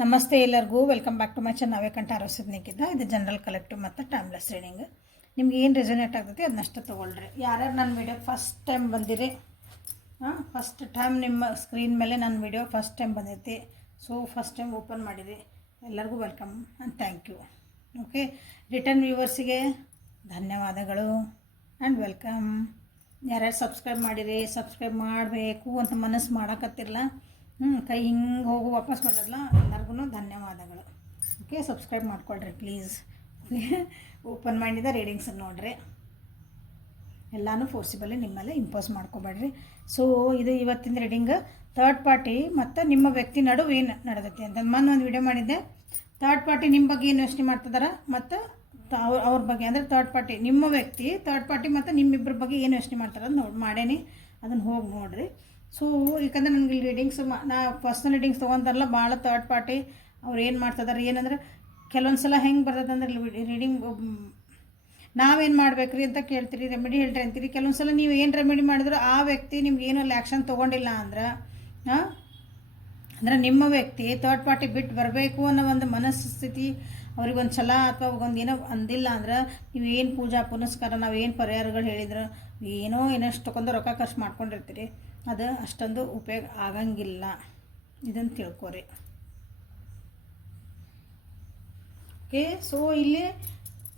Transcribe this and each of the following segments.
ನಮಸ್ತೆ ಎಲ್ಲರಿಗೂ welcome back to my channel. ನಾವೇ ಕಂಠ ಆರೋಸಿದ್ನಿಕ್ಕಿದ್ದ ಇದು ಜನರಲ್ ಕಲೆಕ್ಟಿವ್ ಮತ್ತು ಟೈಮ್ಲೆಸ್ ರೀಡಿಂಗ್. ನಿಮ್ಗೆ ಏನು ರೆಸೊನೇಟ್ ಆಗ್ತೈತಿ ಅದನ್ನಷ್ಟು ತೊಗೊಳ್ರಿ. ಯಾರ್ಯಾರು ನನ್ನ ವಿಡಿಯೋ ಫಸ್ಟ್ ಟೈಮ್ ಬಂದಿರಿ, ಫಸ್ಟ್ ಟೈಮ್ ನಿಮ್ಮ ಸ್ಕ್ರೀನ್ ಮೇಲೆ ನನ್ನ ವಿಡಿಯೋ ಫಸ್ಟ್ ಟೈಮ್ ಬಂದೈತಿ, ಸೊ ಫಸ್ಟ್ ಟೈಮ್ ಓಪನ್ ಮಾಡಿರಿ, ಎಲ್ಲರಿಗೂ welcome and thank you. Okay, return ವ್ಯೂವರ್ಸಿಗೆ ಧನ್ಯವಾದಗಳು ಆ್ಯಂಡ್ ವೆಲ್ಕಮ್. ಯಾರ್ಯಾರು ಸಬ್ಸ್ಕ್ರೈಬ್ ಮಾಡಿರಿ, ಸಬ್ಸ್ಕ್ರೈಬ್ ಮಾಡಬೇಕು ಅಂತ ಮನಸ್ಸು ಮಾಡೋಕತ್ತಿರಲ್ಲ, ಕೈ ಹಿಂಗೆ ಹೋಗಿ ವಾಪಸ್ ಬರೋಲ್ಲ, ಎಲ್ಲರಿಗೂ ಧನ್ಯವಾದಗಳು. ಓಕೆ, ಸಬ್ಸ್ಕ್ರೈಬ್ ಮಾಡ್ಕೊಳ್ರಿ ಪ್ಲೀಸ್. ಓಪನ್ ಮಾಡಿದ ರೀಡಿಂಗ್ಸನ್ನು ನೋಡಿರಿ, ಎಲ್ಲನೂ ಫೋರ್ಸಿಬಲಿ ನಿಮ್ಮಲ್ಲೇ ಇಂಪೋಸ್ ಮಾಡ್ಕೊಬೇಡ್ರಿ. ಸೊ ಇದು ಇವತ್ತಿನ ರೀಡಿಂಗ್ ಥರ್ಡ್ ಪಾರ್ಟಿ ಮತ್ತು ನಿಮ್ಮ ವ್ಯಕ್ತಿ ನಡುವೆ ಏನು ನಡೆದೈತಿ ಅಂತ. ಮೊನ್ನೆ ಒಂದು ವಿಡಿಯೋ ಮಾಡಿದ್ದೆ. ಥರ್ಡ್ ಪಾರ್ಟಿ ನಿಮ್ಮ ಬಗ್ಗೆ ಏನು ಯೋಚನೆ ಮಾಡ್ತಿದ್ದಾರೆ ಮತ್ತು ಅವ್ರ ಬಗ್ಗೆ, ಅಂದರೆ ಥರ್ಡ್ ಪಾರ್ಟಿ ನಿಮ್ಮ ವ್ಯಕ್ತಿ, ಥರ್ಡ್ ಪಾರ್ಟಿ ಮತ್ತು ನಿಮ್ಮಿಬ್ಬರ ಬಗ್ಗೆ ಏನು ಯೋಚನೆ ಮಾಡ್ತಾರೆ ಅಂತ ಮಾಡೇನಿ, ಅದನ್ನು ಹೋಗಿ ನೋಡಿರಿ. ಸೊ ಯಾಕಂದ್ರೆ ನನಗೆ ಇಲ್ಲಿ ರೀಡಿಂಗ್ಸ್ ನಾ ಪರ್ಸ್ನಲ್ ರೀಡಿಂಗ್ಸ್ ತೊಗೊಂತಾರಲ್ಲ ಭಾಳ ಥರ್ಡ್ ಪಾರ್ಟಿ ಅವ್ರು ಏನು ಮಾಡ್ತಿದ್ದಾರೆ ಏನಂದ್ರೆ ಕೆಲವೊಂದು ಸಲ ಹೆಂಗೆ ಬರ್ತದೆ ಅಂದ್ರೆ ರೀಡಿಂಗ್ ನಾವೇನು ಮಾಡ್ಬೇಕ್ರಿ ಅಂತ ಕೇಳ್ತೀರಿ, ರೆಮಿಡಿ ಹೇಳ್ರಿ ಅಂತೀರಿ. ಕೆಲವೊಂದು ಸಲ ನೀವು ಏನು ರೆಮಿಡಿ ಮಾಡಿದ್ರು ಆ ವ್ಯಕ್ತಿ ನಿಮ್ಗೆ ಏನೋ ಆ್ಯಕ್ಷನ್ ತೊಗೊಂಡಿಲ್ಲ ಅಂದ್ರೆ ಅಂದರೆ ನಿಮ್ಮ ವ್ಯಕ್ತಿ ಥರ್ಡ್ ಪಾರ್ಟಿ ಬಿಟ್ಟು ಬರಬೇಕು ಅನ್ನೋ ಒಂದು ಮನಸ್ಥಿತಿ ಅವ್ರಿಗೊಂದು ಛಲ ಅಥವಾ ಒಂದು ಏನೋ ಅಂದಿಲ್ಲ ಅಂದ್ರೆ ನೀವು ಏನು ಪೂಜಾ ಪುನಸ್ಕಾರ ನಾವು ಏನು ಪರಿಹಾರಗಳು ಹೇಳಿದ್ರೆ ಏನಷ್ಟು ತಗೊಂಡು ರೊಕ್ಕ ಖರ್ಚು ಮಾಡ್ಕೊಂಡಿರ್ತೀರಿ, ಅದು ಅಷ್ಟೊಂದು ಉಪಯೋಗ ಆಗಂಗಿಲ್ಲ, ಇದನ್ನು ತಿಳ್ಕೊರಿ. ಓಕೆ, ಸೊ ಇಲ್ಲಿ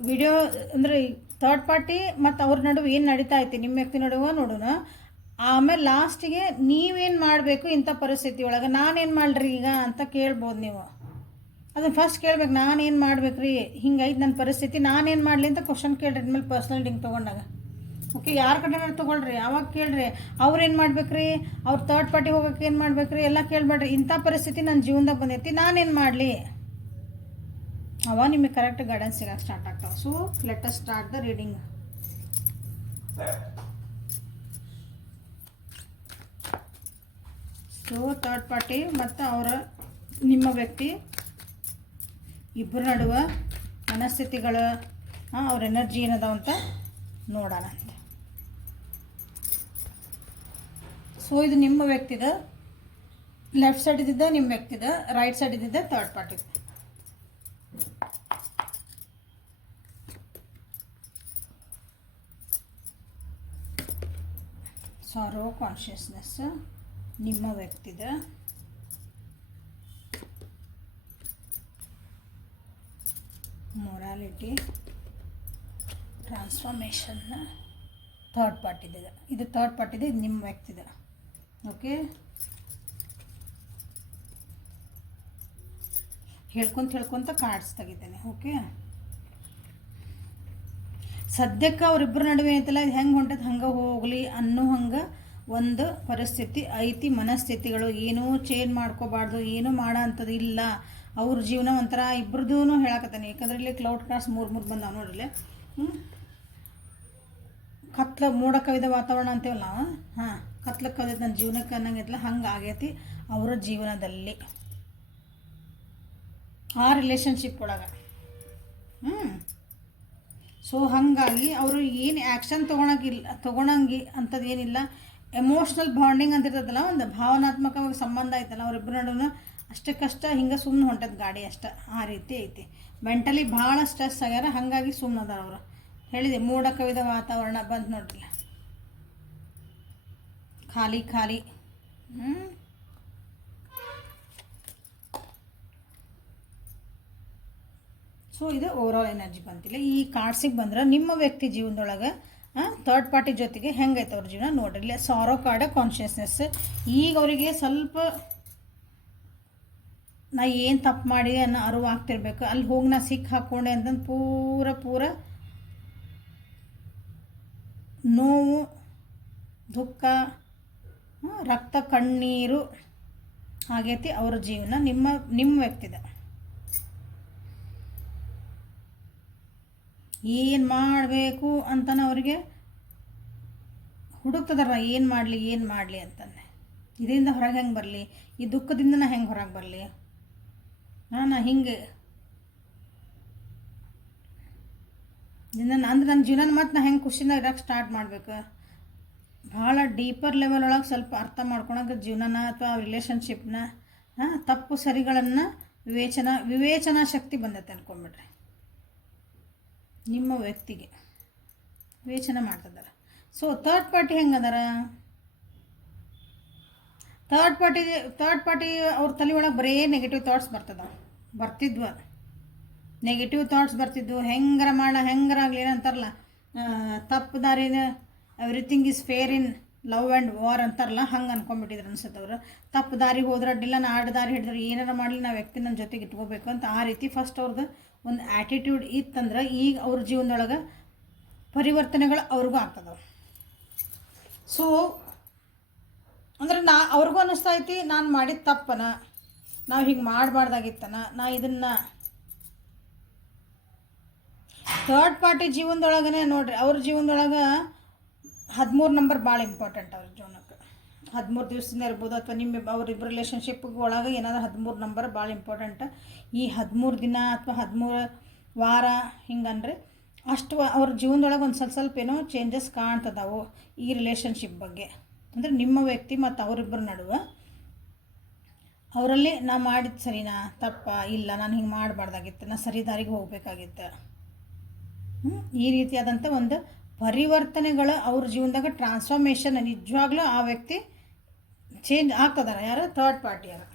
ವಿಡಿಯೋ ಅಂದರೆ ಥರ್ಡ್ ಪಾರ್ಟಿ ಮತ್ತು ಅವ್ರ ನಡುವೆ ಏನು ನಡೀತಾ ಐತಿ ನಿಮ್ಮ ವ್ಯಕ್ತಿ ನಡುವೆ ನೋಡೋಣ. ಆಮೇಲೆ ಲಾಸ್ಟಿಗೆ ನೀವೇನು ಮಾಡಬೇಕು ಇಂಥ ಪರಿಸ್ಥಿತಿ ಒಳಗೆ, ನಾನೇನು ಮಾಡ್ರಿ ಈಗ ಅಂತ ಕೇಳ್ಬೋದು ನೀವು. ಅದನ್ನು ಫಸ್ಟ್ ಕೇಳ್ಬೇಕು, ನಾನೇನು ಮಾಡ್ಬೇಕ್ರಿ, ಹಿಂಗೈತೆ ನನ್ನ ಪರಿಸ್ಥಿತಿ, ನಾನೇನು ಮಾಡಲಿ ಅಂತ ಕ್ವಶನ್ ಕೇಳ್ರಿ. ಇನ್ಮೇಲೆ ಪರ್ಸ್ನಲ್ ರೀಡಿಂಗ್ ತೊಗೊಂಡಾಗ ಓಕೆ, ಯಾರ ಕಡೆ ತೊಗೊಳ್ರಿ, ಅವಾಗ ಕೇಳ್ರಿ ಅವ್ರೇನು ಮಾಡ್ಬೇಕ್ರಿ, ಅವ್ರು ಥರ್ಡ್ ಪಾರ್ಟಿ ಹೋಗೋಕೆ ಏನು ಮಾಡ್ಬೇಕ್ರಿ ಎಲ್ಲ ಕೇಳಬೇಡ್ರಿ. ಇಂಥ ಪರಿಸ್ಥಿತಿ ನನ್ನ ಜೀವನದಾಗ ಬಂದೈತಿ, ನಾನೇನು ಮಾಡಲಿ, ಅವಾಗ ನಿಮಗೆ ಕರೆಕ್ಟ್ ಗೈಡೆನ್ಸ್ ಸಿಗೋಕ್ಕೆ ಸ್ಟಾರ್ಟ್ ಆಗ್ತಾವೆ. So let us start the reading. So third party ಮತ್ತು ನಿಮ್ಮ ವ್ಯಕ್ತಿ ಇಬ್ಬರ ನಡುವೆ ಮನಸ್ಥಿತಿಗಳು, ಅವ್ರ ಎನರ್ಜಿ ಏನದಾವ ಅಂತ ನೋಡೋಣ ಅಂತ. ಸೊ ಇದು ನಿಮ್ಮ ವ್ಯಕ್ತಿದ ಲೆಫ್ಟ್ ಸೈಡ್ ಇದ್ದಿದ್ದ ನಿಮ್ಮ ವ್ಯಕ್ತಿದ, ರೈಟ್ ಸೈಡ್ ಇದ್ದಿದ್ದ ಥರ್ಡ್ ಪಾರ್ಟಿ. ಸಾರೋ ಕಾನ್ಷಿಯಸ್ನೆಸ್ ನಿಮ್ಮ ವ್ಯಕ್ತಿದ, ಮೊರಾಲಿಟಿ ಟ್ರಾನ್ಸ್ಫಾರ್ಮೇಷನ್ ಥರ್ಡ್ ಪಾರ್ಟಿದ. ಇದು ಥರ್ಡ್ ಪಾರ್ಟಿದೆ, ಇದು ನಿಮ್ಮ ವ್ಯಕ್ತಿದ. ಓಕೆ, ಹೇಳ್ಕೊಂತ ಕಾರ್ಡ್ಸ್ ತೆಗಿತೇನೆ. ಓಕೆ, ಸದ್ಯಕ್ಕೆ ಅವರಿಬ್ಬರ ನಡುವೆ ಐತಲ್ಲ ಇದು ಹೆಂಗೆ ಹೊಂಟದ ಹಂಗೆ ಹೋಗಲಿ ಅನ್ನೋ ಹಂಗೆ ಒಂದು ಪರಿಸ್ಥಿತಿ ಐತಿ. ಮನಸ್ಥಿತಿಗಳು ಏನೂ ಚೇಂಜ್ ಮಾಡ್ಕೋಬಾರ್ದು, ಏನೂ ಮಾಡೋ ಅಂಥದ್ದು ಇಲ್ಲ. ಅವ್ರ ಜೀವನ ಒಂಥರ ಇಬ್ಬರದೂ ಹೇಳಕತ್ತಾನೆ. ಯಾಕಂದ್ರೆ ಇಲ್ಲಿ ಕ್ಲೌಡ್ ಕಾರ್ಡ್ಸ್ ಮೂರು ಬಂದಾವ ನೋಡ್ರಿ. ಕತ್ಲ ಮೋಡ ಕವಿದ ವಾತಾವರಣ ಅಂತೀವಲ್ಲ ನಾವು, ಕತ್ಲ ಕವಿದ ನನ್ನ ಜೀವನಕ್ಕೆ ಅನ್ನಂಗಿತ್ತಲ್ಲ ಹಂಗೆ ಆಗೈತಿ ಅವರ ಜೀವನದಲ್ಲಿ, ಆ ರಿಲೇಷನ್ಶಿಪ್ ಒಳಗೆ. ಸೊ ಹಾಗಾಗಿ ಅವರು ಏನು ಆ್ಯಕ್ಷನ್ ತೊಗೊಳಂಗಿ ಅಂಥದ್ದು ಏನಿಲ್ಲ. ಎಮೋಷ್ನಲ್ ಬಾಂಡಿಂಗ್ ಅಂತಿರ್ತದಲ್ಲ, ಒಂದು ಭಾವನಾತ್ಮಕವಾಗಿ ಸಂಬಂಧ ಐತಲ್ಲ ಅವರಿಬ್ಬರ ನಡುವೆ, ಅಷ್ಟಕ್ಕಷ್ಟ ಹಿಂಗೆ ಸುಮ್ಮನೆ ಹೊಂಟದ ಗಾಡಿ ಅಷ್ಟ, ಆ ರೀತಿ ಐತಿ. ಮೆಂಟಲಿ ಭಾಳ ಸ್ಟ್ರೆಸ್ ಆಗ್ಯಾರ, ಹಾಗಾಗಿ ಸುಮ್ಮನೆ ಅದಾರ ಅವರು. ಹೇಳಿದೆ ಮೋಡ ಕವಿದ ವಾತಾವರಣ ಬಂತು ನೋಡ್ರಿ, ಖಾಲಿ. ಸೊ ಇದು ಓವರಾಲ್ ಎನರ್ಜಿ ಬಂತಿಲ್ಲ. ಈ ಕಾರ್ಡ್ಸಿಗೆ ಬಂದ್ರೆ ನಿಮ್ಮ ವ್ಯಕ್ತಿ ಜೀವನದೊಳಗೆ ಥರ್ಡ್ ಪಾರ್ಟಿ ಜೊತೆಗೆ ಹೆಂಗೈತೆ ಅವ್ರ ಜೀವನ ನೋಡ್ರಿ. ಇಲ್ಲಿ ಸಾರೋ ಕಾರ್ಡ ಕಾನ್ಷಿಯಸ್ನೆಸ್. ಈಗ ಅವರಿಗೆ ಸ್ವಲ್ಪ ನಾ ಏನು ತಪ್ಪು ಮಾಡಿ ಅನ್ನೋ ಅರಿವು ಆಗ್ತಿರ್ಬೇಕು. ಅಲ್ಲಿ ಹೋಗಿ ನಾ ಸಿಕ್ಕ ಹಾಕ್ಕೊಂಡೆ ಅಂತಂದು ಪೂರ ನೋವು, ದುಃಖ, ರಕ್ತ ಕಣ್ಣೀರು ಆಗೈತಿ ಅವ್ರ ಜೀವನ ನಿಮ್ಮ ವ್ಯಕ್ತಿದ. ಏನು ಮಾಡಬೇಕು ಅಂತನ ಅವ್ರಿಗೆ ಹುಡುಕ್ತದಾರ, ಏನು ಮಾಡಲಿ ಅಂತಂದೆ. ಇದರಿಂದ ಹೊರಗೆ ಹೆಂಗೆ ಬರಲಿ, ಈ ದುಃಖದಿಂದ ನಾ ಹೆಂಗೆ ಹೊರಗೆ ಬರಲಿ, ನಾ ಹಿಂಗೆ ಅಂದ್ರೆ ನನ್ನ ಜೀವನ ಮತ್ತು ನಾ ಹೆಂಗೆ ಖುಷಿನ ಇರೋಕ್ಕೆ ಸ್ಟಾರ್ಟ್ ಮಾಡ್ಬೇಕು. ಭಾಳ ಡೀಪರ್ ಲೆವೆಲ್ ಒಳಗೆ ಸ್ವಲ್ಪ ಅರ್ಥ ಮಾಡ್ಕೊಳಕ್ಕೆ ಜೀವನನ ಅಥವಾ ರಿಲೇಷನ್ಶಿಪ್ನ ತಪ್ಪು ಸರಿಗಳನ್ನು ವಿವೇಚನಾ ಶಕ್ತಿ ಬಂದತ್ತೆ ಅನ್ಕೊಂಬಿಡ್ರಿ. ನಿಮ್ಮ ವ್ಯಕ್ತಿಗೆ ವಿವೇಚನೆ ಮಾಡ್ತಿದ್ದಾರೆ. ಸೊ ಥರ್ಡ್ ಪಾರ್ಟಿ ಹೆಂಗದಾರ, ಥರ್ಡ್ ಪಾರ್ಟಿ ಅವ್ರ ತಲೆ ಒಳಗೆ ಬರೀ ನೆಗೆಟಿವ್ ಥಾಟ್ಸ್ ಬರ್ತಿದ್ವು. ನೆಗೆಟಿವ್ ಥಾಟ್ಸ್ ಬರ್ತಿದ್ವು. ಹೆಂಗಾರ ಆಗಲಿ ಏನಂತಾರಲ್ಲ, ತಪ್ಪು ದಾರಿನ everything is fair in love and war ಅಂತಾರಲ್ಲ, ಹಂಗೆ ಅನ್ಕೊಂಡ್ಬಿಟ್ಟಿದ್ರು ಅನ್ಸುತ್ತೆ ಅವರು. ತಪ್ಪು ದಾರಿ ಹೋದ್ರೆ ಅಡ್ಡಿಲ್ಲ, ನಾ ಆಡು ದಾರಿ ಹಿಡಿದ್ರೆ ಏನಾರ ಮಾಡಲಿ ನಾವು ವ್ಯಕ್ತಿ ನನ್ನ ಜೊತೆಗೆ ಇಟ್ಕೋಬೇಕು ಅಂತ ಆ ರೀತಿ ಫಸ್ಟ್ ಅವ್ರದ್ದು ಒಂದು ಆ್ಯಟಿಟ್ಯೂಡ್ ಇತ್ತಂದ್ರೆ ಈಗ ಅವ್ರ ಜೀವನದೊಳಗೆ ಪರಿವರ್ತನೆಗಳು ಅವ್ರಿಗೂ ಆಗ್ತದವು. ಸೊ ಅಂದ್ರೆ ಅವ್ರಿಗೂ ಅನ್ನಿಸ್ತಾ ಐತಿ ನಾನು ಮಾಡಿದ ತಪ್ಪನ, ನಾವು ಹಿಂಗೆ ಮಾಡಬಾರ್ದಾಗಿತ್ತನ, ನಾ ಇದನ್ನು ಥರ್ಡ್ ಪಾರ್ಟಿ ಜೀವನದೊಳಗನೆ ನೋಡ್ರಿ. ಅವ್ರ ಜೀವನದೊಳಗೆ 13 ನಂಬರ್ ಭಾಳ ಇಂಪಾರ್ಟೆಂಟ್ ಅವ್ರ ಜೀವನಕ್ಕೆ. 13 ದಿವಸದಿಂದ ಇರ್ಬೋದು, ಅಥವಾ ಅವ್ರಿಬ್ಬರು ರಿಲೇಷನ್ಶಿಪ್ಗೆ ಒಳಗೆ ಏನಾದರೂ 13 ನಂಬರ್ ಭಾಳ ಇಂಪಾರ್ಟೆಂಟ್. ಈ 13 ದಿನ ಅಥವಾ 13 ವಾರ ಹಿಂಗನ್ರಿ ಅಷ್ಟು ಅವ್ರ ಜೀವನದೊಳಗೆ ಒಂದು ಸ್ವಲ್ಪ ಏನೋ ಚೇಂಜಸ್ ಕಾಣ್ತದವು ಈ ರಿಲೇಷನ್ಶಿಪ್ ಬಗ್ಗೆ. ಅಂದರೆ ನಿಮ್ಮ ವ್ಯಕ್ತಿ ಮತ್ತು ಅವರಿಬ್ಬರ ನಡುವೆ ಅವರಲ್ಲಿ ನಾ ಮಾಡಿದ ಸರಿನಾ ತಪ್ಪ, ಇಲ್ಲ ನಾನು ಹಿಂಗೆ ಮಾಡಬಾರ್ದಾಗಿತ್ತು, ನಾ ಸರಿ ದಾರಿಗೆ ಹೋಗಬೇಕಾಗಿತ್ತು. ಈ ರೀತಿಯಾದಂಥ ಒಂದು ಪರಿವರ್ತನೆಗಳು ಅವ್ರ ಜೀವನದಾಗ ಟ್ರಾನ್ಸ್ಫಾರ್ಮೇಷನ್ ನಿಜವಾಗ್ಲೂ ಆ ವ್ಯಕ್ತಿ ಚೇಂಜ್ ಆಗ್ತದಾರ. ಯಾರು ಥರ್ಡ್ ಪಾರ್ಟಿಯರು.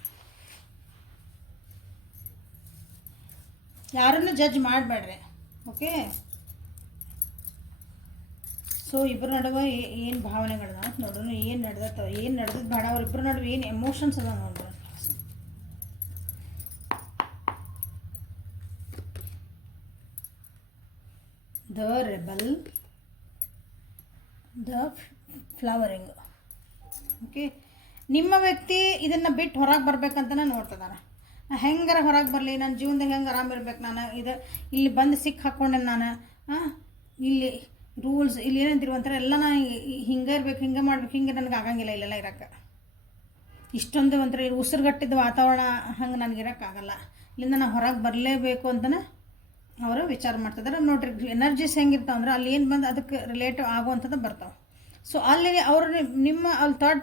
ಯಾರನ್ನು ಜಡ್ಜ್ ಮಾಡಬೇಡ್ರಿ, ಓಕೆ. ಸೊ ಇಬ್ಬರ ನಡುವೆ ಏನು ಭಾವನೆಗಳನ್ನ ನೋಡೋಣ, ಏನು ನಡೆದದ್ದು ಬೇಡ, ಅವ್ರಿಬ್ಬರ ನಡುವೆ ಏನು ಎಮೋಷನ್ಸ್ ಅದ ನೋಡ್ರಿ. The rebel, the flowering, okay. ನಿಮ್ಮ ವ್ಯಕ್ತಿ ಇದನ್ನು ಬಿಟ್ಟು ಹೊರಗೆ ಬರ್ಬೇಕಂತನೇ ನೋಡ್ತಿದ್ದಾನೆ. ಹೆಂಗಾರ ಹೊರಗೆ ಬರಲಿ, ನನ್ನ ಜೀವನದಾಗ ಹೆಂಗೆ ಆರಾಮಿರ್ಬೇಕು, ನಾನು ಇಲ್ಲಿ ಬಂದು ಸಿಕ್ಕಿ ಹಾಕ್ಕೊಂಡೆ ನಾನು, ಇಲ್ಲಿ ರೂಲ್ಸ್ ಇಲ್ಲಿ ಏನಂತಿರು ಅಂತಾರೆ ಎಲ್ಲ, ನಾನು ಹಿಂಗೆ ಇರ್ಬೇಕು, ಹಿಂಗೆ ಮಾಡ್ಬೇಕು, ಹಿಂಗೆ ನನಗೆ ಆಗಂಗಿಲ್ಲ ಇಲ್ಲೆಲ್ಲ ಇರೋಕ್ಕೆ. ಇಷ್ಟೊಂದು ಒಂಥರ ಉಸಿರುಗಟ್ಟಿದ ವಾತಾವರಣ ಹಂಗೆ ನನಗೆ ಇರೋಕ್ಕಾಗಲ್ಲ, ಇಲ್ಲಿಂದ ನಾನು ಹೊರಗೆ ಬರಲೇಬೇಕು ಅಂತಲೇ ಅವರು ವಿಚಾರ ಮಾಡ್ತಿದ್ದಾರೆ. ನೋಡ್ರಿ ಎನರ್ಜೀಸ್ ಹೆಂಗಿರ್ತಾವೆ ಅಂದ್ರೆ ಅಲ್ಲಿ ಏನು ಬಂದು ಅದಕ್ಕೆ ರಿಲೇಟಿವ್ ಆಗುವಂಥದ್ದು ಬರ್ತಾವೆ. ಸೊ ಅಲ್ಲಿ ಅವರು ಅಲ್ಲಿ ಥರ್ಡ್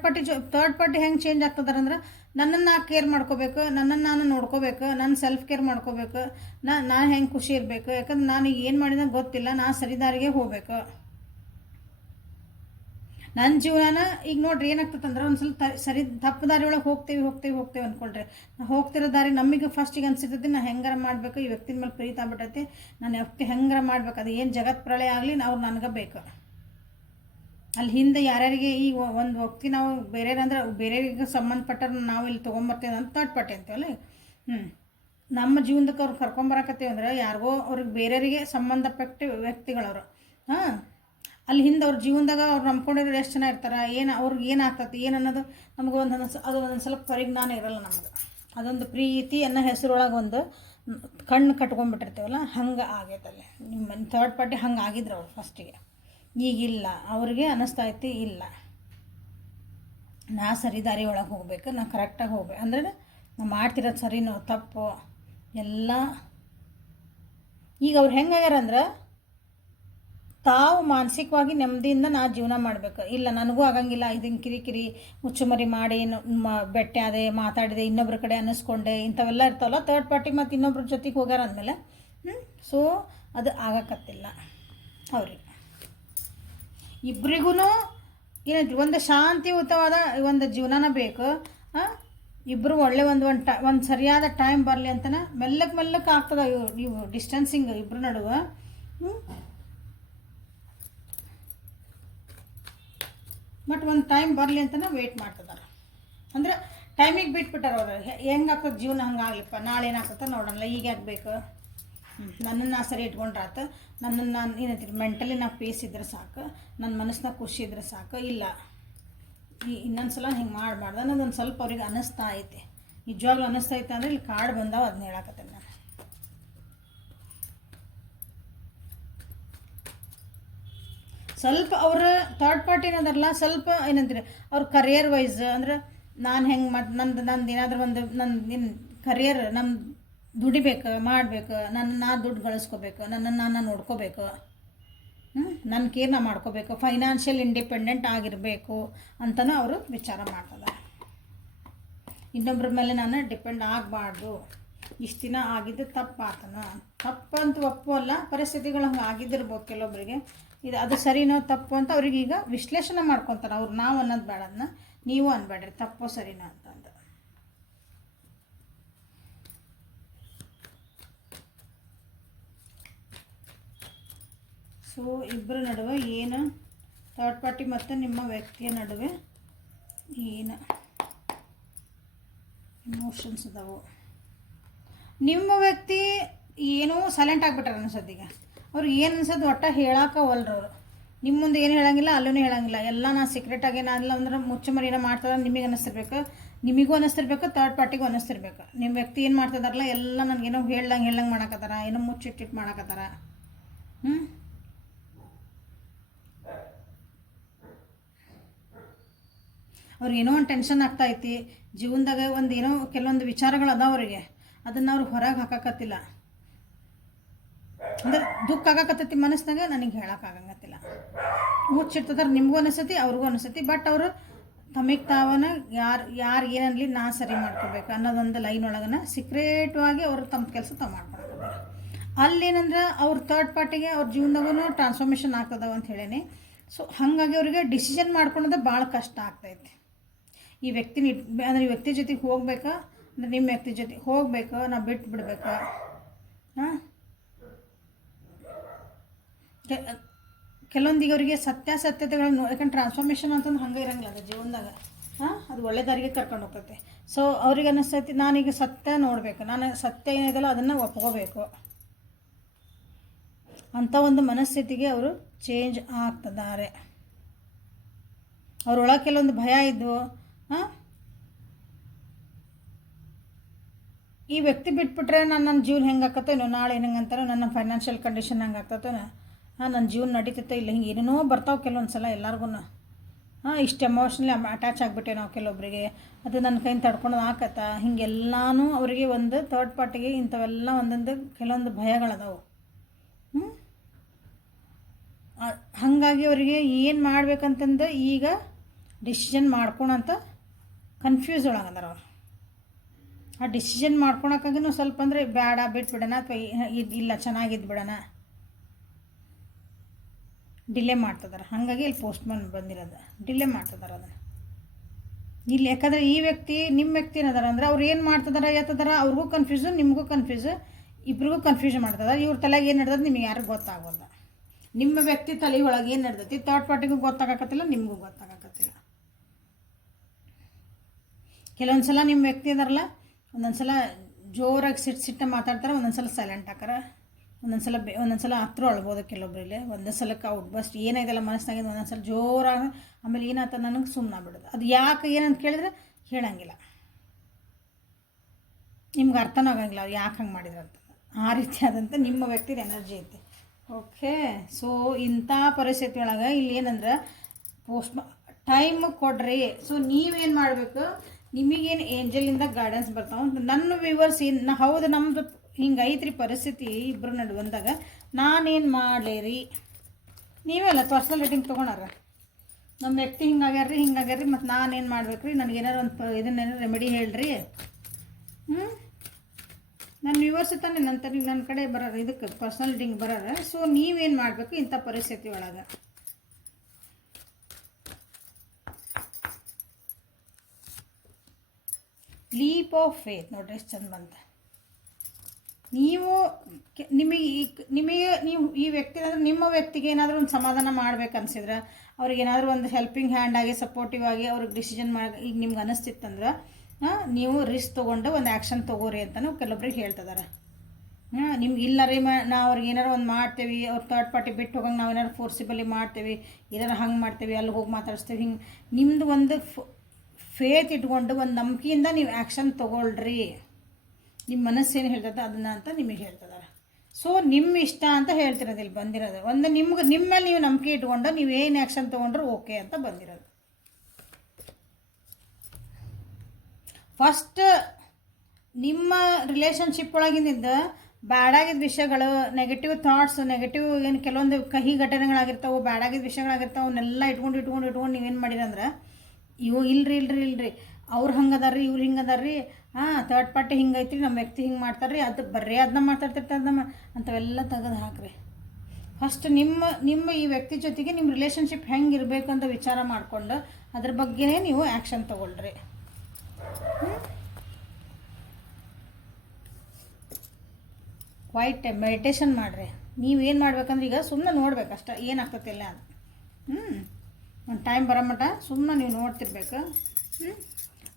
ಪಾರ್ಟಿ ಹೆಂಗೆ ಚೇಂಜ್ ಆಗ್ತದಾರೆ ಅಂದ್ರೆ, ನನ್ನನ್ನು ನಾ ಕೇರ್ ಮಾಡ್ಕೋಬೇಕು, ನನ್ನನ್ನು ನಾನು ನೋಡ್ಕೋಬೇಕು, ನನ್ನ ಸೆಲ್ಫ್ ಕೇರ್ ಮಾಡ್ಕೋಬೇಕು, ನಾನು ಹೆಂಗೆ ಖುಷಿ ಇರಬೇಕು, ಯಾಕಂದ್ರೆ ನಾನು ಈಗ ಏನು ಮಾಡಿದಾಗ ಗೊತ್ತಿಲ್ಲ, ನಾ ಸರಿದಾರಿಗೆ ಹೋಗ್ಬೇಕು. ನನ್ನ ಜೀವನನ ಈಗ ನೋಡ್ರಿ ಏನಾಗ್ತದಂದ್ರೆ ಒಂದು ಸ್ವಲ್ಪ ತಪ್ಪು ದಾರಿ ಒಳಗೆ ಹೋಗ್ತೇವೆ ಅಂದ್ಕೊಳ್ರಿ. ನಾ ಹೋಗ್ತಿರೋ ದಾರಿ ನಮಗೆ ಫಸ್ಟಿಗೆ ಅನ್ಸಿರ್ತೈತಿ, ನಾ ಹೆಂಗಾರ ಮಾಡಬೇಕು, ಈ ವ್ಯಕ್ತಿನ ಮೇಲೆ ಪ್ರೀತಿ ಆಗ್ಬಿಟ್ಟೈತಿ, ನಾನು ವ್ಯಕ್ತಿ ಹೆಂಗಾರ ಮಾಡ್ಬೇಕು, ಅದು ಏನು ಜಗತ್ ಪ್ರಳಯ ಆಗಲಿ ಅವ್ರು ನನಗೆ ಬೇಕು. ಅಲ್ಲಿ ಹಿಂದೆ ಯಾರ್ಯಾರಿಗೆ ಈಗ ಒಂದು ವ್ಯಕ್ತಿ ನಾವು ಬೇರೆಯವರಿಗೆ ಸಂಬಂಧಪಟ್ಟರು ನಾವು ಇಲ್ಲಿ ತೊಗೊಂಬರ್ತೇವೆ ಅಂತ ಥರ್ಡ್ ಪಾರ್ಟಿ ಅಂತೀವಲ್ಲ. ನಮ್ಮ ಜೀವನಕ್ಕೆ ಅವ್ರು ಕರ್ಕೊಂಬರಕತ್ತೀವಿ ಅಂದ್ರೆ ಯಾರಿಗೋ ಅವ್ರಿಗೆ ಬೇರೆಯವರಿಗೆ ಸಂಬಂಧಪಟ್ಟ ವ್ಯಕ್ತಿಗಳವರು. ಅಲ್ಲಿ ಹಿಂದೆ ಅವ್ರ ಜೀವನದಾಗ ಅವ್ರು ನಂಬ್ಕೊಂಡಿರೋ ಎಷ್ಟು ಜನ ಇರ್ತಾರೆ, ಅವ್ರಿಗೆ ಏನಾಗ್ತದೆ ಏನು ಅನ್ನೋದು ನಮಗೂ ಅದು ಒಂದು ಸ್ವಲ್ಪ ಪರಿಜ್ಞಾನ ಇರೋಲ್ಲ ನಮಗೆ. ಅದೊಂದು ಪ್ರೀತಿ ಅನ್ನೋ ಹೆಸರೊಳಗೆ ಒಂದು ಕಣ್ಣು ಕಟ್ಕೊಂಡ್ಬಿಟ್ಟಿರ್ತೀವಲ್ಲ, ಹಂಗೆ ಆಗೈತಲ್ಲಿ ನಿಮ್ಮ ಥರ್ಡ್ ಪಾರ್ಟಿ. ಹಂಗೆ ಆಗಿದ್ರು ಅವ್ರು ಫಸ್ಟಿಗೆ, ಈಗಿಲ್ಲ. ಅವ್ರಿಗೆ ಅನ್ನಿಸ್ತಾ ಐತಿ ಇಲ್ಲ ನಾ ಸರಿ ದಾರಿ ಒಳಗೆ ಹೋಗ್ಬೇಕು, ನಾ ಕರೆಕ್ಟಾಗಿ ಹೋಗ್ಬೇಕು, ಅಂದರೆ ನಾ ಮಾಡ್ತಿರೋದು ಸರಿನೋ ತಪ್ಪು ಎಲ್ಲ. ಈಗ ಅವ್ರು ಹೆಂಗಾಗ್ಯಾರ ಅಂದ್ರೆ, ತಾವು ಮಾನಸಿಕವಾಗಿ ನೆಮ್ಮದಿಯಿಂದ ನಾ ಜೀವನ ಮಾಡಬೇಕು, ಇಲ್ಲ ನನಗೂ ಆಗಂಗಿಲ್ಲ, ಇದನ್ನು ಕಿರಿಕಿರಿ ಮುಚ್ಚುಮರಿ ಮಾಡಿ ಬೆಟ್ಟೆ ಅದೇ ಮಾತಾಡಿದೆ, ಇನ್ನೊಬ್ರ ಕಡೆ ಅನ್ನಿಸ್ಕೊಂಡೆ, ಇಂಥವೆಲ್ಲ ಇರ್ತಾವಲ್ಲ ಥರ್ಡ್ ಪಾರ್ಟಿ. ಮತ್ತು ಇನ್ನೊಬ್ರ ಜೊತೆಗೆ ಹೋಗ್ಯಾರ ಅಂದಮೇಲೆ ಸೊ ಅದು ಆಗಕತ್ತಿಲ್ಲ ಅವ್ರಿಗೆ. ಇಬ್ಬರಿಗೂ ಏನಂತೀವಿ ಒಂದು ಶಾಂತಿಯುತವಾದ ಒಂದು ಜೀವನನ ಬೇಕು. ಇಬ್ಬರು ಒಳ್ಳೆ ಒಂದು ಸರಿಯಾದ ಟೈಮ್ ಬರಲಿ ಅಂತನ ಮೆಲ್ಲಕ್ಕೆ ಆಗ್ತದೆ ನೀವು ಡಿಸ್ಟೆನ್ಸಿಂಗ್ ಇಬ್ಬರು ನಡುವೆ. ಬಟ್ ಒಂದು ಟೈಮ್ ಬರಲಿ ಅಂತನ ವೆಯ್ಟ್ ಮಾಡ್ತಿದ್ದಾರೆ. ಅಂದರೆ ಟೈಮಿಗೆ ಬಿಟ್ಬಿಟ್ಟಾರೆ ಅವ್ರು. ಹೆಂಗಾಗ್ತದೆ ಜೀವನ ಹಂಗಾಗ್ಲಿಪ್ಪ, ನಾಳೆ ಏನಾಗ್ತದೆ ನೋಡೋಣ, ಈಗ ಆಗಬೇಕು, ನನ್ನನ್ನು ನಾ ಸರಿ ಇಟ್ಕೊಂಡ್ರಾತು, ನನ್ನನ್ನು ನಾನು ಏನಂತೀರಿ ಮೆಂಟಲಿ ನಾವು ಪೀಸ್ ಇದ್ರೆ ಸಾಕು, ನನ್ನ ಮನಸ್ಸಿನ ಖುಷಿ ಇದ್ರೆ ಸಾಕು, ಇಲ್ಲ ಇನ್ನೊಂದು ಸಲ ಹಿಂಗೆ ಮಾಡಬಾರ್ದು ಅನ್ನೋದೊಂದು ಸ್ವಲ್ಪ ಅವ್ರಿಗೆ ಅನ್ನಿಸ್ತಾ ಐತೆ. ನಿಜವಾಗ್ಲೂ ಅನ್ನಿಸ್ತಾ ಐತೆ ಅಂದರೆ ಇಲ್ಲಿ ಕಾರ್ಡ್ ಬಂದಾವ, ಅದನ್ನ ಹೇಳಕತ್ತೇನೆ ನಾನು. ಸ್ವಲ್ಪ ಅವ್ರ ಥರ್ಡ್ ಪಾರ್ಟಿ ಏನದಾರಲ್ಲ, ಸ್ವಲ್ಪ ಏನಂತೀರಿ ಅವ್ರ ಕರಿಯರ್ ವೈಸ್ ಅಂದ್ರೆ ನಾನು ಹೆಂಗೆ ನಂದು ಏನಾದರೂ ಒಂದು ನನ್ನ ಕರಿಯರ್ ನನ್ನ ದುಡಿಬೇಕು, ಮಾಡಬೇಕು, ನಾ ದುಡ್ಡು ಗಳಿಸ್ಕೋಬೇಕು, ನನ್ನನ್ನು ನಾನು ನೋಡ್ಕೋಬೇಕು, ನನ್ನ ಕೇರ್ ನಾ ಮಾಡ್ಕೋಬೇಕು, ಫೈನಾನ್ಷಿಯಲ್ ಇಂಡಿಪೆಂಡೆಂಟ್ ಆಗಿರಬೇಕು ಅಂತಲೂ ಅವರು ವಿಚಾರ ಮಾಡ್ತಿದ್ದಾರೆ. ಇನ್ನೊಬ್ಬರ ಮೇಲೆ ನಾನು ಡಿಪೆಂಡ್ ಆಗಬಾರ್ದು. ಇಷ್ಟು ದಿನ ಆಗಿದ್ದು ತಪ್ಪಾತನ, ತಪ್ಪಂತೂ ಒಪ್ಪಲ್ಲ, ಪರಿಸ್ಥಿತಿಗಳು ಹಂಗೆ ಆಗಿದ್ದಿರ್ಬೋದು ಕೆಲವೊಬ್ಬರಿಗೆ. ಅದು ಸರಿನೋ ತಪ್ಪು ಅಂತ ಅವ್ರಿಗೆ ಈಗ ವಿಶ್ಲೇಷಣೆ ಮಾಡ್ಕೊತಾರೆ. ಅವ್ರು ನಾವು ಅನ್ನೋದು ಬೇಡ, ಅದನ್ನ ನೀವು ಅನ್ಬೇಡ್ರಿ ತಪ್ಪೋ ಸರಿನೋ ಅಂತಂದು. ಸೊ ಇಬ್ಬರ ನಡುವೆ ಏನು ಥರ್ಡ್ ಪಾರ್ಟಿ ಮತ್ತು ನಿಮ್ಮ ವ್ಯಕ್ತಿಯ ನಡುವೆ ಏನು ಇಮೋಷನ್ಸ್ ಅದಾವು. ನಿಮ್ಮ ವ್ಯಕ್ತಿ ಏನೋ ಸೈಲೆಂಟ್ ಆಗಿಬಿಟ್ರೆ ಅನ್ಸೋದೀಗ. ಅವ್ರಿಗೆ ಏನು ಅನ್ಸೋದು ಒಟ್ಟು ಹೇಳೋಕ್ಕವಲ್ರವ್ರು. ನಿಮ್ಮ ಮುಂದೆ ಏನು ಹೇಳೋಂಗಿಲ್ಲ, ಅಲ್ಲೂ ಹೇಳೋಂಗಿಲ್ಲ. ಎಲ್ಲ ನಾ ಸೀಕ್ರೆಟಾಗಿ ನಾನಿಲ್ಲ ಅಂದ್ರೆ ಮುಚ್ಚುಮರಿನ ಮಾಡ್ತದ ನಿಮಗೆ ಅನ್ನಿಸ್ತಿರ್ಬೇಕು, ನಿಮಗೂ ಅನ್ನಿಸ್ತಿರ್ಬೇಕು, ಥರ್ಡ್ ಪಾರ್ಟಿಗೂ ಅನ್ನಿಸ್ತಿರ್ಬೇಕು. ನಿಮ್ಮ ವ್ಯಕ್ತಿ ಏನು ಮಾಡ್ತಿದಾರಲ್ಲ ಎಲ್ಲ ನನಗೇನೋ ಹೇಳ್ದಂಗೆ ಮಾಡಕತ್ತಾರ, ಏನೋ ಮುಚ್ಚಿಟ್ಟಿಟ್ಟು ಮಾಡಕತ್ತಾರ. ಅವ್ರಿಗೇನೋ ಒಂದು ಟೆನ್ಷನ್ ಆಗ್ತಾಯಿತಿ ಜೀವನದಾಗ, ಒಂದು ಏನೋ ಕೆಲವೊಂದು ವಿಚಾರಗಳು ಅದಾವ ಅವರಿಗೆ, ಅದನ್ನು ಅವ್ರು ಹೊರಗೆ ಹಾಕಕತ್ತಿಲ್ಲ. ಅಂದ್ರೆ ದುಃಖ ಆಗಾಕತ್ತೈತಿ ಮನಸ್ಸಿನಾಗ, ನನಗೆ ಹೇಳೋಕ್ಕಾಗಂಗತ್ತಿಲ್ಲ. ಮುಚ್ಚಿಡ್ತದಾರೆ, ನಿಮಗೂ ಅನಿಸ್ತೈತಿ ಅವ್ರಿಗೂ ಅನಿಸ್ತೈತಿ. ಬಟ್ ಅವರು ತಮಗೆ ತಾವನ್ನ ಯಾರು ಏನನ್ಲಿ ನಾ ಸರಿ ಮಾಡ್ಕೋಬೇಕು ಅನ್ನೋದೊಂದು ಲೈನ್ ಒಳಗನ ಸೀಕ್ರೆಟ್ವಾಗಿ ಅವರು ತಮ್ಮ ಕೆಲಸ ತಾವು ಮಾಡ್ಕೊಳಕತ್ತಾರೆ. ಅಲ್ಲೇನಂದ್ರೆ ಅವ್ರ ಥರ್ಡ್ ಪಾರ್ಟಿಗೆ ಅವ್ರ ಜೀವನದಾಗೂ ಟ್ರಾನ್ಸ್ಫಾರ್ಮೇಷನ್ ಆಗ್ತದವ ಅಂತ ಹೇಳೀನಿ. ಸೊ ಹಾಗಾಗಿ ಅವರಿಗೆ ಡಿಸಿಷನ್ ಮಾಡ್ಕೊಳೋದು ಭಾಳ ಕಷ್ಟ ಆಗ್ತೈತಿ. ಈ ವ್ಯಕ್ತಿನ ಅಂದರೆ ಈ ವ್ಯಕ್ತಿ ಜೊತೆಗೆ ಹೋಗ್ಬೇಕಾ, ಅಂದರೆ ನಿಮ್ಮ ವ್ಯಕ್ತಿ ಜೊತೆ ಹೋಗ್ಬೇಕು, ನಾ ಬಿಟ್ಟು ಬಿಡ್ಬೇಕಾ? ಹಾಂ, ಕೆಲವೊಂದಿಗೆ ಅವರಿಗೆ ಸತ್ಯಾಸತ್ಯತೆಗಳನ್ನು, ಯಾಕಂದ್ರೆ ಟ್ರಾನ್ಸ್ಫಾರ್ಮೇಷನ್ ಅಂತಂದು ಹಂಗೆ ಇರೋಂಗಿಲ್ಲ ಅದು ಜೀವನದಾಗ. ಅದು ಒಳ್ಳೆ ದಾರಿಗೆ ಕರ್ಕೊಂಡು ಹೋಗ್ತೈತೆ. ಸೊ ಅವ್ರಿಗೆ ಅನ್ನಿಸ್ತೈತಿ ನಾನೀಗ ಸತ್ಯ ನೋಡಬೇಕು, ನಾನು ಸತ್ಯ ಏನಿದೆಯಲ್ಲ ಅದನ್ನು ಒಪ್ಕೋಬೇಕು ಅಂಥ ಒಂದು ಮನಸ್ಥಿತಿಗೆ ಅವರು ಚೇಂಜ್ ಆಗ್ತಿದ್ದಾರೆ. ಅವ್ರೊಳಗೆ ಕೆಲವೊಂದು ಭಯ ಇದ್ವು. ಈ ವ್ಯಕ್ತಿ ಬಿಟ್ಬಿಟ್ರೆ ನನ್ನ ಜೀವನ ಹೆಂಗೆ ಆಗ್ತತೇನೋ, ನಾಳೆ ಹೆಂಗೆ ಅಂತಾರೋ, ನನ್ನ ಫೈನಾನ್ಷಿಯಲ್ ಕಂಡೀಷನ್ ಹೆಂಗೆ ಆಗ್ತತೇನೋ, ನನ್ನ ಜೀವನ ನಡೀತೈತೆ ಇಲ್ಲ, ಹಿಂಗೆ ಏನೇನೋ ಬರ್ತಾವೆ ಕೆಲವೊಂದು ಸಲ ಎಲ್ಲರಿಗೂ. ಇಷ್ಟು ಎಮೋಷ್ನಲಿ ಅಟ್ಯಾಚ್ ಆಗಿಬಿಟ್ಟೆ ನಾವು ಕೆಲವೊಬ್ಬರಿಗೆ, ಅದು ನನ್ನ ಕೈಯಿಂದ ತಡ್ಕೊಳೋದು ಆಕತ್ತ. ಹಿಂಗೆಲ್ಲನೂ ಅವರಿಗೆ ಒಂದು ಥರ್ಡ್ ಪಾರ್ಟಿಗೆ ಇಂಥವೆಲ್ಲ ಒಂದೊಂದು ಕೆಲವೊಂದು ಭಯಗಳದಾವು. ಹಾಗಾಗಿ ಅವರಿಗೆ ಏನು ಮಾಡ್ಬೇಕಂತಂದು ಈಗ ಡಿಸಿಷನ್ ಮಾಡ್ಕೊಳಂತ ಕನ್ಫ್ಯೂಸ್ ಒಳಗದಾರ ಅವ್ರು. ಆ ಡಿಸಿಷನ್ ಮಾಡ್ಕೊಳಕ್ಕಾಗಿನೂ ಸ್ವಲ್ಪ ಅಂದರೆ ಬೇಡ ಬಿಟ್ಬಿಡೋಣ ಅಥವಾ ಇಲ್ಲ ಚೆನ್ನಾಗಿದ್ದು ಬಿಡೋಣ ಡಿಲೇ ಮಾಡ್ತಿದ್ದಾರೆ. ಹಾಗಾಗಿ ಇಲ್ಲಿ ಪೋಸ್ಟ್ಮನ್ ಬಂದಿರೋದು ಡಿಲೇ ಮಾಡ್ತಿದ್ದಾರೆ ಅದನ್ನು ಇಲ್ಲಿ. ಯಾಕಂದರೆ ಈ ವ್ಯಕ್ತಿ ನಿಮ್ಮ ವ್ಯಕ್ತಿ ಏನದಾರ ಅಂದರೆ ಅವ್ರು ಏನು ಮಾಡ್ತಿದಾರ ಎತ್ತದಾರ, ಅವ್ರಿಗೂ ಕನ್ಫ್ಯೂಸು, ನಿಮಗೂ ಕನ್ಫ್ಯೂಸು, ಇಬ್ರಿಗೂ ಕನ್ಫ್ಯೂಷನ್ ಮಾಡ್ತಿದ್ದಾರೆ. ಇವ್ರ ತಲೆಗೆ ಏನು ನಡೆದ್ರೆ ನಿಮಗೆ ಯಾರಿಗೂ ಗೊತ್ತಾಗೋಲ್ಲ. ನಿಮ್ಮ ವ್ಯಕ್ತಿ ತಲೆ ಒಳಗೆ ಏನು ನಡೆದೈತಿ ಥರ್ಡ್ ಪಾರ್ಟಿಗೂ ಗೊತ್ತಾಗಕತ್ತಿಲ್ಲ, ನಿಮಗೂ ಗೊತ್ತಾಗಕತ್ತಿಲ್ಲ. ಕೆಲವೊಂದು ಸಲ ನಿಮ್ಮ ವ್ಯಕ್ತಿ ಅದಾರಲ್ಲ, ಒಂದೊಂದು ಸಲ ಜೋರಾಗಿ ಸಿಟ್ಟು ಮಾತಾಡ್ತಾರೆ, ಒಂದೊಂದು ಸಲ ಸೈಲೆಂಟ್ ಹಾಕಾರ, ಒಂದೊಂದು ಸಲ ಹತ್ರ ಅಳ್ಬೋದು ಕೆಲವೊಬ್ಬರಲ್ಲಿ, ಒಂದೊಂದು ಸಲಕ್ಕೆ ಔಟ್ ಬಸ್ಟ್ ಏನಾಗಿದೆಲ್ಲ ಮನಸ್ಸಿನಾಗಿದ್ದು ಒಂದೊಂದು ಸಲ ಜೋರಾಗಿ, ಆಮೇಲೆ ಏನಾಗ್ತದೆ ನನಗೆ ಸುಮ್ಮನೆ ಬಿಡೋದು. ಅದು ಯಾಕೆ ಏನಂತ ಕೇಳಿದ್ರೆ ಹೇಳಂಗಿಲ್ಲ, ನಿಮ್ಗೆ ಅರ್ಥನೂ ಆಗಂಗಿಲ್ಲ ಅವ್ರು ಯಾಕೆ ಹಂಗೆ ಮಾಡಿದ್ರು ಅಂತ. ಆ ರೀತಿ ಆದಂಥ ನಿಮ್ಮ ವ್ಯಕ್ತಿದ ಎನರ್ಜಿ ಐತಿ. ಓಕೆ, ಸೊ ಇಂಥ ಪರಿಸ್ಥಿತಿ ಒಳಗೆ ಇಲ್ಲಿ ಏನಂದ್ರೆ ಟೈಮ್ ಕೊಡ್ರಿ. ಸೊ ನೀವೇನು ಮಾಡಬೇಕು, ನಿಮಗೇನು ಏಂಜಲಿಂದ ಗೈಡೆನ್ಸ್ ಬರ್ತಾವೆ. ನನ್ನ ವ್ಯೂವರ್ಸ್ ಹೌದು ನಮ್ಮದು ಹಿಂಗೆ ಐತ್ರಿ ಪರಿಸ್ಥಿತಿ ಇಬ್ಬರು ನಡುವಂದಾಗ ನಾನೇನು ಮಾಡಲೇರಿ, ನೀವೆಲ್ಲ ಪರ್ಸ್ನಲ್ ರೇಟಿಂಗ್ ತೊಗೊಳಾರ ನಮ್ಮ ವ್ಯಕ್ತಿ ಹಿಂಗಾಗ್ಯಾರ್ರಿ ಮತ್ತು ನಾನೇನು ಮಾಡ್ಬೇಕು ರೀ, ನನಗೇನಾರು ಒಂದು ಇದನ್ನೇನಾರು ರೆಮಿಡಿ ಹೇಳ್ರಿ. ನನ್ನ ವ್ಯೂವರ್ಸ್ ತಾನೆ ನನ್ನ ಕಡೆ ಬರೋರು, ಇದಕ್ಕೆ ಪರ್ಸ್ನಲ್ ರೇಟಿಂಗ್ ಬರೋರು. ಸೊ ನೀವೇನು ಮಾಡಬೇಕು ಇಂಥ ಪರಿಸ್ಥಿತಿ ಒಳಗೆ. ಲೀಪ್ ಆಫ್ ಫೇತ್ ನೋಡ್ರಿ ಎಷ್ಟು ಚಂದ ಬಂತ. ನೀವು ನೀವು ಈ ವ್ಯಕ್ತಿ ಅಂದರೆ ನಿಮ್ಮ ವ್ಯಕ್ತಿಗೆ ಏನಾದರೂ ಒಂದು ಸಮಾಧಾನ ಮಾಡ್ಬೇಕು ಅನ್ಸಿದ್ರೆ, ಅವ್ರಿಗೆ ಏನಾದರೂ ಒಂದು ಹೆಲ್ಪಿಂಗ್ ಹ್ಯಾಂಡ್ ಆಗಿ ಸಪೋರ್ಟಿವ್ ಆಗಿ ಅವ್ರಿಗೆ ಡಿಸಿಷನ್ ಮಾಡಿ ಈಗ ನಿಮ್ಗೆ ಅನ್ನಿಸ್ತಿತ್ತಂದ್ರೆ ನೀವು ರಿಸ್ಕ್ ತೊಗೊಂಡು ಒಂದು ಆ್ಯಕ್ಷನ್ ತೊಗೋರಿ ಅಂತಲೂ ಕೆಲವೊಬ್ರಿಗೆ ಹೇಳ್ತಿದ್ದಾರೆ. ನಿಮ್ಗೆ ಇಲ್ಲ ರೀ ನಾವು ಅವ್ರಿಗೆ ಏನಾರು ಒಂದು ಮಾಡ್ತೇವೆ, ಅವ್ರು ಥರ್ಡ್ ಪಾರ್ಟಿ ಬಿಟ್ಟು ಹೋಗಂಗೆ ನಾವು ಏನಾರು ಫೋರ್ಸಿಬಲಿ ಮಾಡ್ತೇವೆ, ಏನಾರು ಹಂಗೆ ಮಾಡ್ತೇವೆ, ಅಲ್ಲಿ ಹೋಗಿ ಮಾತಾಡಿಸ್ತೇವೆ, ಹಿಂಗೆ ನಿಮ್ಮದು ಒಂದು ಫೇತ್ ಇಟ್ಕೊಂಡು ಒಂದು ನಂಬಿಕೆಯಿಂದ ನೀವು ಆ್ಯಕ್ಷನ್ ತೊಗೊಳ್ರಿ. ನಿಮ್ಮ ಮನಸ್ಸೇನು ಹೇಳ್ತದೆ ಅದನ್ನು ಅಂತ ನಿಮಗೆ ಹೇಳ್ತಿದ್ದಾರೆ. ಸೊ ನಿಮ್ಮ ಇಷ್ಟ ಅಂತ ಹೇಳ್ತಿರೋದು ಇಲ್ಲಿ ಬಂದಿರೋದು. ಒಂದು ನಿಮ್ಮ ಮೇಲೆ ನೀವು ನಂಬಿಕೆ ಇಟ್ಕೊಂಡು ನೀವು ಏನು ಆ್ಯಕ್ಷನ್ ತೊಗೊಂಡ್ರು ಓಕೆ ಅಂತ ಬಂದಿರೋದು. ಫಸ್ಟ್ ನಿಮ್ಮ ರಿಲೇಷನ್ಶಿಪ್ ಒಳಗಿನಿಂದ ಬ್ಯಾಡಾಗಿದ್ದ ವಿಷಯಗಳು, ನೆಗೆಟಿವ್ ಥಾಟ್ಸ್, ನೆಗೆಟಿವ್ ಏನು ಕೆಲವೊಂದು ಕಹಿ ಘಟನೆಗಳಾಗಿರ್ತಾವೆ, ಬ್ಯಾಡಾಗಿದ್ದ ವಿಷಯಗಳಾಗಿರ್ತಾವೆ, ಅವನ್ನೆಲ್ಲ ಇಟ್ಕೊಂಡು ನೀವೇನು ಮಾಡಿರಂದ್ರೆ ಇವು ಇಲ್ರಿ ಅವ್ರು ಹಂಗದಾರ್ರಿ ಇವ್ರು ಹಿಂಗದಾರ್ರಿ ಥರ್ಡ್ ಪಾರ್ಟಿ ಹಿಂಗೈತಿ ನಮ್ಮ ವ್ಯಕ್ತಿ ಹಿಂಗೆ ಮಾಡ್ತಾರೆ ಅದು ಬರೀ ಅದನ್ನ ಮಾತಾಡ್ತಿರ್ತಾರೆ ಅಂಥವೆಲ್ಲ ತೆಗೆದು ಹಾಕ್ರಿ. ಫಸ್ಟ್ ನಿಮ್ಮ ಈ ವ್ಯಕ್ತಿ ಜೊತೆಗೆ ನಿಮ್ಮ ರಿಲೇಷನ್ಶಿಪ್ ಹೆಂಗೆ ಇರಬೇಕು ಅಂತ ವಿಚಾರ ಮಾಡಿಕೊಂಡು ಅದ್ರ ಬಗ್ಗೆನೇ ನೀವು ಆ್ಯಕ್ಷನ್ ತೊಗೊಳ್ರಿ. ಕ್ವೈಟ್ ಮೆಡಿಟೇಷನ್ ಮಾಡಿರಿ. ನೀವೇನು ಮಾಡ್ಬೇಕಂದ್ರೆ ಈಗ ಸುಮ್ಮನೆ ನೋಡ್ಬೇಕಷ್ಟ ಏನಾಗ್ತತಿಲ್ಲ ಅಂತ. ಒಂದು ಟೈಮ್ ಬರೋ ಮಟ್ಟ ಸುಮ್ಮನೆ ನೀವು ನೋಡ್ತಿರ್ಬೇಕು.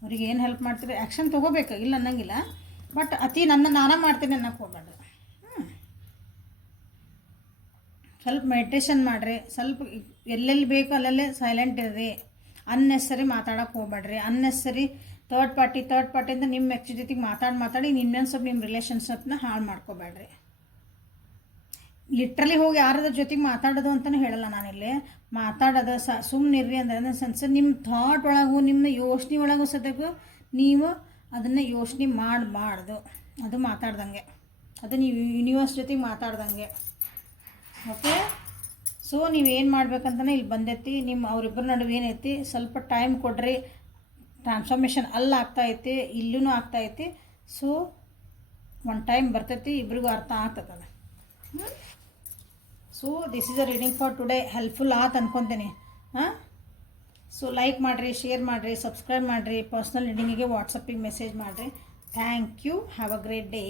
ಅವ್ರಿಗೆ ಏನು ಹೆಲ್ಪ್ ಮಾಡ್ತೀರಿ ಆ್ಯಕ್ಷನ್ ತೊಗೋಬೇಕು, ಇಲ್ಲ ಅನ್ನಂಗಿಲ್ಲ. ಬಟ್ ಅತಿ ನಾನೇ ಮಾಡ್ತೀನಿ ಅನ್ನಕ್ಕೆ ಹೋಗ್ಬೇಡ್ರಿ. ಸ್ವಲ್ಪ ಮೆಡಿಟೇಷನ್ ಮಾಡಿರಿ. ಸ್ವಲ್ಪ ಎಲ್ಲೆಲ್ಲಿ ಬೇಕು ಅಲ್ಲೆಲ್ಲೇ ಸೈಲೆಂಟ್ ಇರ್ರಿ. ಅನ್ನೆಸರಿ ಮಾತಾಡೋಕೆ ಹೋಗ್ಬೇಡ್ರಿ. ಅನ್ನೆಸರಿ ಥರ್ಡ್ ಪಾರ್ಟಿಯಿಂದ ನಿಮ್ಮ ವ್ಯಕ್ತಿ ಜೊತೆಗೆ ಮಾತಾಡಿ ಇನ್ನೊಂದು ಸ್ವಲ್ಪ ನಿಮ್ಮ ರಿಲೇಷನ್ಶಿಪ್ನ ಹಾಳು ಮಾಡ್ಕೋಬೇಡ್ರಿ. ಲಿಟ್ರಲಿ ಹೋಗಿ ಯಾರದ್ರ ಜೊತೆಗೆ ಮಾತಾಡೋದು ಅಂತಲೂ ಹೇಳಲ್ಲ ನಾನಿಲ್ಲಿ. ಮಾತಾಡೋದು ಸುಮ್ಮನಿರ್ರಿ ಅಂದರೆ ಸೆನ್ಸ್ ನಿಮ್ಮ ಥಾಟ್ ಒಳಗೂ ನಿಮ್ಮ ಯೋಚನೆ ಒಳಗೂ ಸದ್ಯಕ್ಕೂ ನೀವು ಅದನ್ನು ಯೋಚನೆ ಮಾಡಬಾರ್ದು. ಅದು ಮಾತಾಡ್ದಂಗೆ, ಅದು ನೀವು ಯೂನಿವರ್ಸ್ ಜೊತೆಗೆ ಮಾತಾಡ್ದಂಗೆ. ಓಕೆ, ಸೊ ನೀವೇನು ಮಾಡ್ಬೇಕಂತಲೇ ಇಲ್ಲಿ ಬಂದೈತಿ. ಅವರಿಬ್ಬರ ನಡುವೆ ಏನೈತಿ ಸ್ವಲ್ಪ ಟೈಮ್ ಕೊಡ್ರಿ. ಟ್ರಾನ್ಸ್ಫಾರ್ಮೇಷನ್ ಅಲ್ಲಿ ಆಗ್ತಾಯಿತಿ, ಇಲ್ಲೂ ಆಗ್ತಾಯಿತಿ. ಸೊ ಒಂದು ಟೈಮ್ ಬರ್ತೈತಿ, ಇಬ್ರಿಗೂ ಅರ್ಥ ಆಗ್ತದೆ. So this is a reading for today. Helpful ಆತು ಅನ್ಕೊತೀನಿ. ಸೊ ಲೈಕ್ ಮಾಡಿರಿ, ಶೇರ್ ಮಾಡಿರಿ, ಸಬ್ಸ್ಕ್ರೈಬ್ ಮಾಡಿರಿ. ಪರ್ಸ್ನಲ್ ರೀಡಿಂಗಿಗೆ ವಾಟ್ಸಪ್ಪಿಗೆ ಮೆಸೇಜ್ ಮಾಡಿರಿ. Thank you. Have a great day.